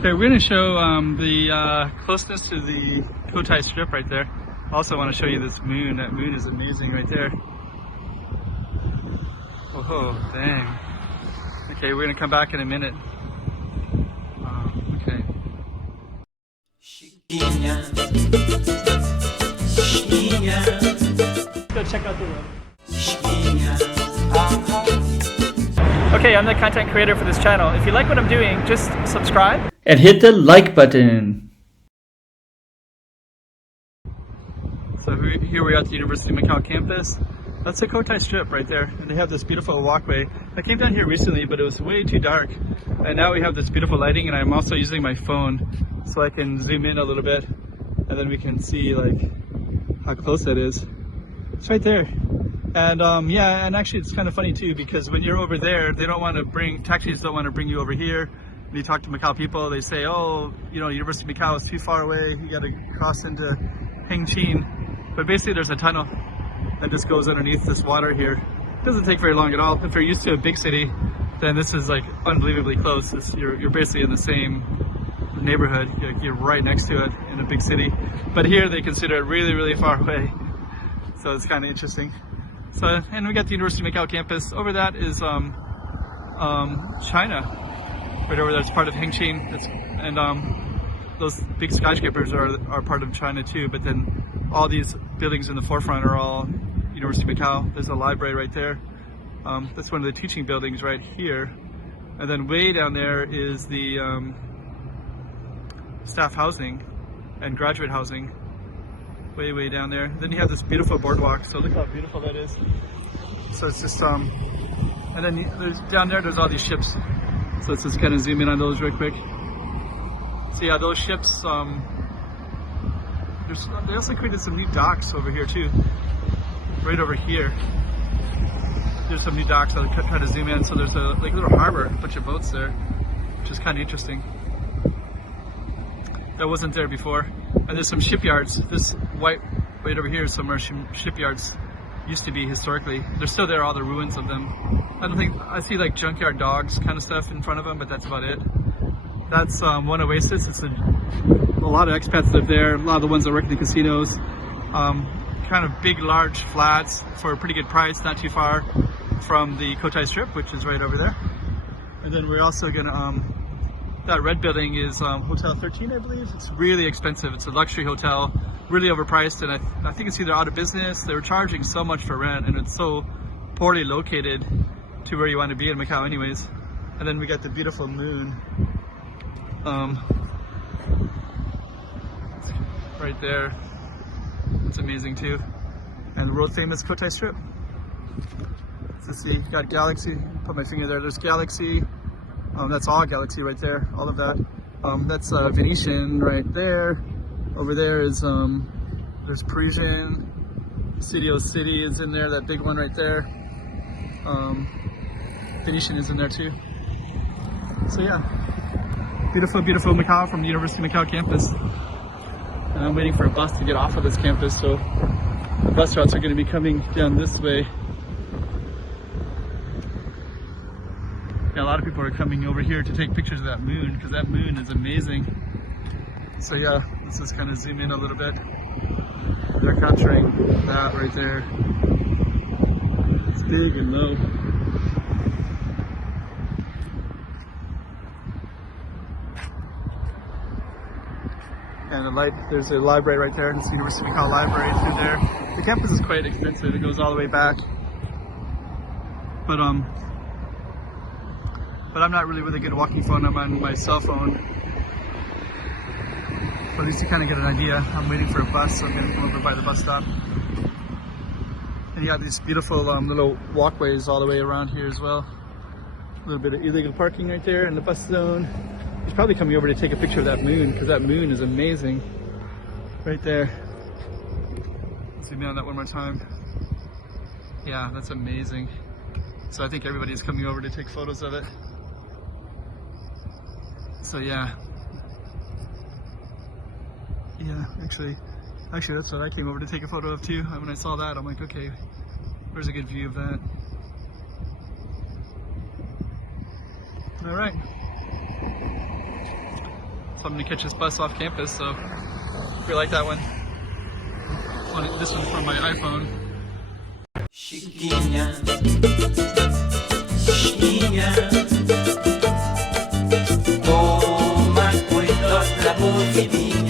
Okay, we're going to show the closeness to the Cotai Strip right there. Also want to show you this moon. That moon is amazing right there. Oh, dang. Okay, we're going to come back in a minute. Okay. Let's go check out the room. Okay, I'm the content creator for this channel. If you like what I'm doing, just subscribe and hit the like button. So here we are at the University of Macau campus. That's the Cotai Strip right there, and they have this beautiful walkway. I came down here recently, but it was way too dark, and now we have this beautiful lighting, and I'm also using my phone so I can zoom in a little bit, and then we can see like how close that is. It's right there. And yeah, and actually it's kind of funny too, because when you're over there, they don't want to taxis don't want to bring you over here. When you talk to Macau people, they say, oh, you know, University of Macau is too far away, you got to cross into Hengqin. But basically there's a tunnel that just goes underneath this water here. It doesn't take very long at all. If you're used to a big city, then this is like unbelievably close. You're basically in the same neighborhood. You're right next to it in a big city. But here they consider it really, really far away. So it's kind of interesting. So, and we got the University of Macau campus. Over that is China. Right over there, it's part of Hengqin. And those big skyscrapers are part of China too. But then all these buildings in the forefront are all University of Macau. There's a library right there. That's one of the teaching buildings right here. And then way down there is the staff housing and graduate housing. Way down there. Then you have this beautiful boardwalk. So look how beautiful that is. So it's just and then down there's all these ships. So let's just kind of zoom in on those real quick. So yeah, those ships. They also created some new docks over here too. Right over here. There's some new docks. I'll try to zoom in. So there's a like little harbor, a bunch of boats there, which is kind of interesting. That wasn't there before. And there's some shipyards. This white right over here is some shipyards used to be historically. They're still there, all the ruins of them. I see like junkyard dogs kind of stuff in front of them, but that's about it. That's one oasis. It's a lot of expats live there. A lot of the ones that work in the casinos. Kind of big, large flats for a pretty good price, not too far from the Cotai Strip, which is right over there. And then we're also gonna that red building is Hotel 13, I believe. It's really expensive. It's a luxury hotel, really overpriced, and I think it's either out of business. They were charging so much for rent, and it's so poorly located to where you want to be in Macau anyways. And then we got the beautiful moon right there. It's amazing too. And world famous Cotai Strip. Let's see, got Galaxy. Put my finger there. There's Galaxy. That's all Galaxy right there, all of that. That's Venetian right there. Over there is, there's Parisian. Studio City is in there, that big one right there. Venetian is in there too. So yeah, beautiful, beautiful Macau from the University of Macau campus. And I'm waiting for a bus to get off of this campus, so the bus routes are going to be coming down this way. Yeah, a lot of people are coming over here to take pictures of that moon, because that moon is amazing. So yeah, let's just kind of zoom in a little bit. They're capturing that right there. It's big and low. And there's a library right there. It's the University of Macau library through there. The campus is quite extensive. It goes all the way back. But I'm not really good at walking phone. I'm on my cell phone. But at least you kind of get an idea. I'm waiting for a bus, so I'm going to come over by the bus stop. And you have these beautiful little walkways all the way around here as well. A little bit of illegal parking right there in the bus zone. He's probably coming over to take a picture of that moon, because that moon is amazing. Right there. Zoom in on that one more time. Yeah, that's amazing. So I think everybody's coming over to take photos of it. So yeah, actually that's what I came over to take a photo of too. When I saw that, I'm like, okay, where's a good view of that? All right. So I'm gonna catch this bus off campus. So if you like that one, this one's from my iPhone. Chiquinha, Chiquinha, toma cuidado da movidinha.